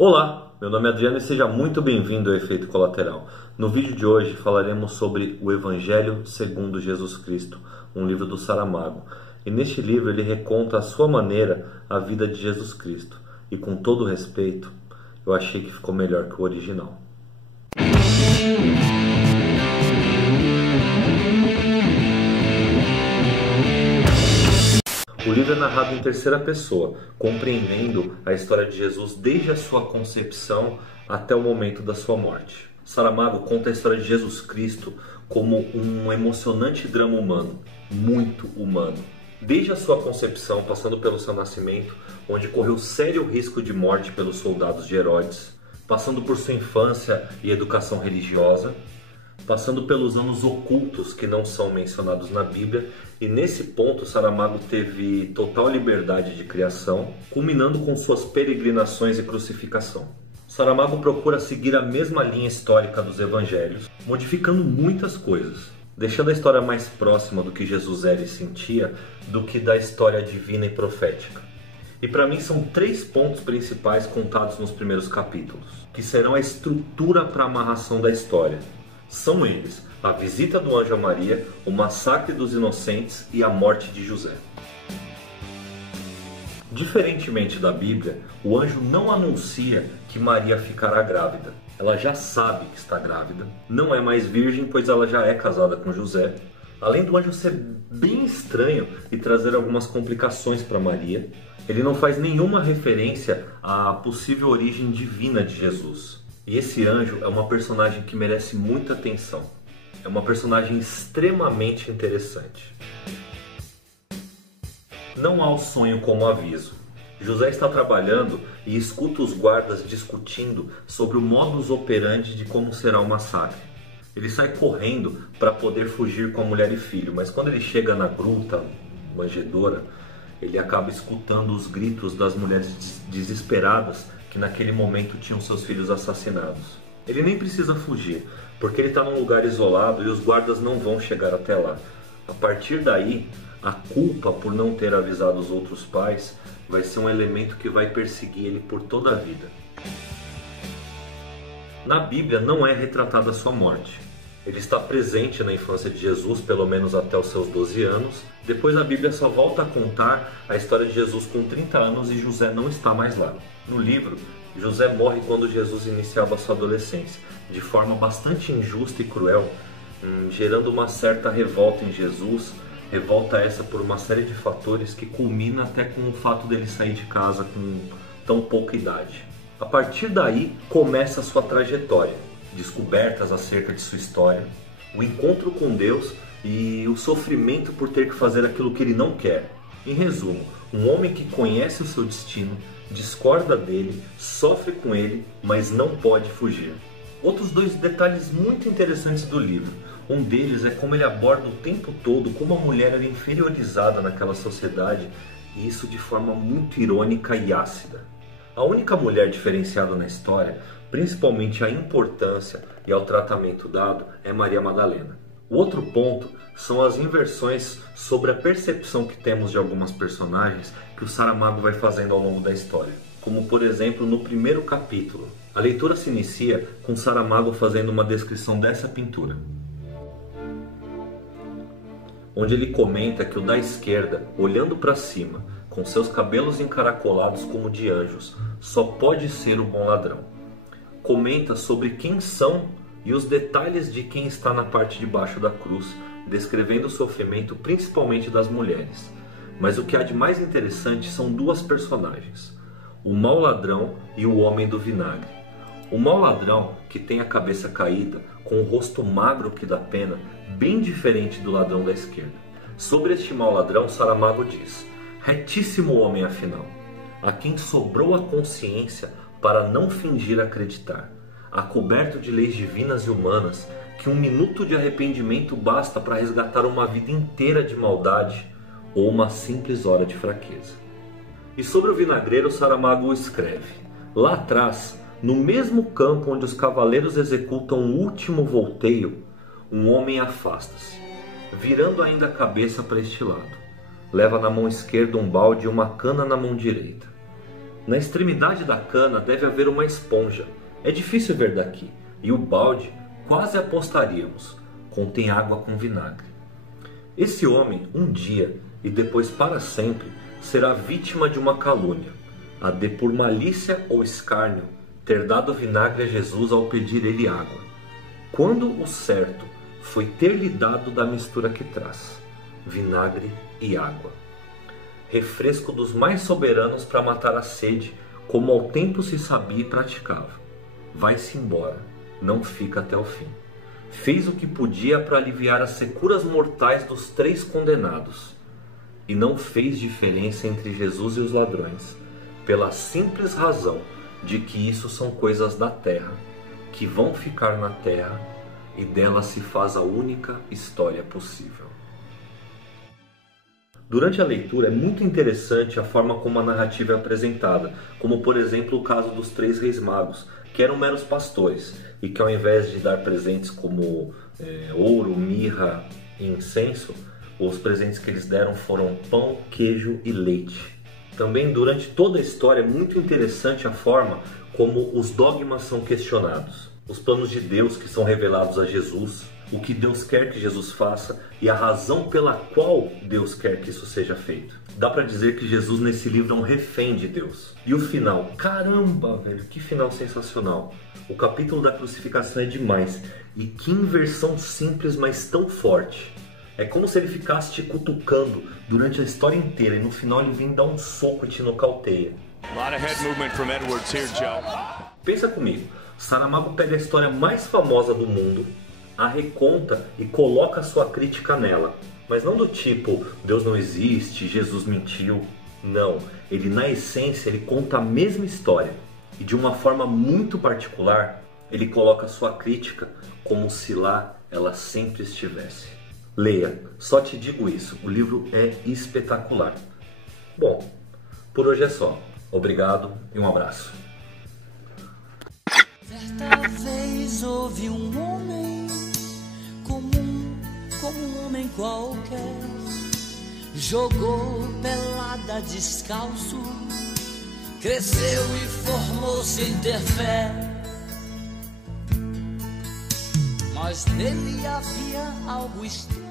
Olá, meu nome é Adriano e seja muito bem-vindo ao Efeito Colateral. No vídeo de hoje falaremos sobre o Evangelho segundo Jesus Cristo, um livro do Saramago. E neste livro ele reconta à sua maneira a vida de Jesus Cristo. E com todo respeito, eu achei que ficou melhor que o original. O livro é narrado em terceira pessoa, compreendendo a história de Jesus desde a sua concepção até o momento da sua morte. Saramago conta a história de Jesus Cristo como um emocionante drama humano, muito humano. Desde a sua concepção, passando pelo seu nascimento, onde correu sério risco de morte pelos soldados de Herodes, passando por sua infância e educação religiosa, passando pelos anos ocultos que não são mencionados na Bíblia, e nesse ponto Saramago teve total liberdade de criação, culminando com suas peregrinações e crucificação. Saramago procura seguir a mesma linha histórica dos evangelhos, modificando muitas coisas, deixando a história mais próxima do que Jesus era e sentia do que da história divina e profética. E para mim são três pontos principais contados nos primeiros capítulos, que serão a estrutura para a amarração da história. São eles: a visita do anjo a Maria, o massacre dos inocentes e a morte de José. Diferentemente da Bíblia, o anjo não anuncia que Maria ficará grávida. Ela já sabe que está grávida, não é mais virgem, pois ela já é casada com José. Além do anjo ser bem estranho e trazer algumas complicações para Maria, ele não faz nenhuma referência à possível origem divina de Jesus. E esse anjo é uma personagem que merece muita atenção. É uma personagem extremamente interessante. Não há o sonho como aviso. José está trabalhando e escuta os guardas discutindo sobre o modus operandi de como será o massacre. Ele sai correndo para poder fugir com a mulher e filho, mas quando ele chega na gruta, manjedoura, ele acaba escutando os gritos das mulheres desesperadas que naquele momento tinham seus filhos assassinados. Ele nem precisa fugir, porque ele está num lugar isolado e os guardas não vão chegar até lá. A partir daí, a culpa por não ter avisado os outros pais vai ser um elemento que vai perseguir ele por toda a vida. Na Bíblia não é retratada a sua morte. Ele está presente na infância de Jesus, pelo menos até os seus 12 anos. Depois a Bíblia só volta a contar a história de Jesus com 30 anos e José não está mais lá. No livro, José morre quando Jesus iniciava sua adolescência, de forma bastante injusta e cruel, gerando uma certa revolta em Jesus, revolta essa por uma série de fatores que culmina até com o fato dele sair de casa com tão pouca idade. A partir daí começa a sua trajetória, descobertas acerca de sua história, o encontro com Deus e o sofrimento por ter que fazer aquilo que ele não quer. Em resumo, um homem que conhece o seu destino, discorda dele, sofre com ele, mas não pode fugir. Outros dois detalhes muito interessantes do livro. Um deles é como ele aborda o tempo todo como a mulher era inferiorizada naquela sociedade, e isso de forma muito irônica e ácida. A única mulher diferenciada na história, principalmente à importância e ao tratamento dado, é Maria Madalena. O outro ponto são as inversões sobre a percepção que temos de algumas personagens que o Saramago vai fazendo ao longo da história. Como por exemplo no primeiro capítulo. A leitura se inicia com Saramago fazendo uma descrição dessa pintura, onde ele comenta que o da esquerda, olhando para cima, com seus cabelos encaracolados como de anjos, só pode ser o bom ladrão. Comenta sobre quem são e os detalhes de quem está na parte de baixo da cruz, descrevendo o sofrimento principalmente das mulheres. Mas o que há de mais interessante são duas personagens, o mau ladrão e o homem do vinagre. O mau ladrão, que tem a cabeça caída, com o rosto magro que dá pena, bem diferente do ladrão da esquerda. Sobre este mau ladrão, Saramago diz: retíssimo homem afinal, a quem sobrou a consciência para não fingir acreditar, acoberto de leis divinas e humanas, que um minuto de arrependimento basta para resgatar uma vida inteira de maldade ou uma simples hora de fraqueza. E sobre o vinagreiro, Saramago escreve: lá atrás, no mesmo campo onde os cavaleiros executam o último volteio, um homem afasta-se, virando ainda a cabeça para este lado. Leva na mão esquerda um balde e uma cana na mão direita. Na extremidade da cana deve haver uma esponja. É difícil ver daqui. E o balde, quase apostaríamos, contém água com vinagre. Esse homem, um dia, e depois para sempre, será vítima de uma calúnia, a de por malícia ou escárnio ter dado vinagre a Jesus ao pedir ele água, quando o certo foi ter-lhe dado da mistura que traz, vinagre e água. Refresco dos mais soberanos para matar a sede, como ao tempo se sabia e praticava. Vai-se embora, não fica até o fim. Fez o que podia para aliviar as securas mortais dos 3 condenados, e não fez diferença entre Jesus e os ladrões, pela simples razão de que isso são coisas da terra, que vão ficar na terra, e dela se faz a única história possível. Durante a leitura é muito interessante a forma como a narrativa é apresentada, como por exemplo o caso dos 3 reis magos, que eram meros pastores, e que ao invés de dar presentes como ouro, mirra e incenso, os presentes que eles deram foram pão, queijo e leite. Também durante toda a história é muito interessante a forma como os dogmas são questionados, os planos de Deus que são revelados a Jesus, o que Deus quer que Jesus faça e a razão pela qual Deus quer que isso seja feito. Dá pra dizer que Jesus nesse livro é um refém de Deus. E o final, caramba, velho, que final sensacional. O capítulo da crucificação é demais. E que inversão simples, mas tão forte. É como se ele ficasse te cutucando durante a história inteira e no final ele vem dar um soco e te nocauteia. Pensa comigo, Saramago pega a história mais famosa do mundo, a reconta e coloca a sua crítica nela. Mas não do tipo, Deus não existe, Jesus mentiu. Não, ele na essência ele conta a mesma história. E de uma forma muito particular, ele coloca a sua crítica como se lá ela sempre estivesse. Leia, só te digo isso, o livro é espetacular. Bom, por hoje é só. Obrigado e um abraço. Certa vez houve um homem comum, como um homem qualquer, jogou pelada descalço, cresceu e formou sem ter fé, mas nele havia algo estranho.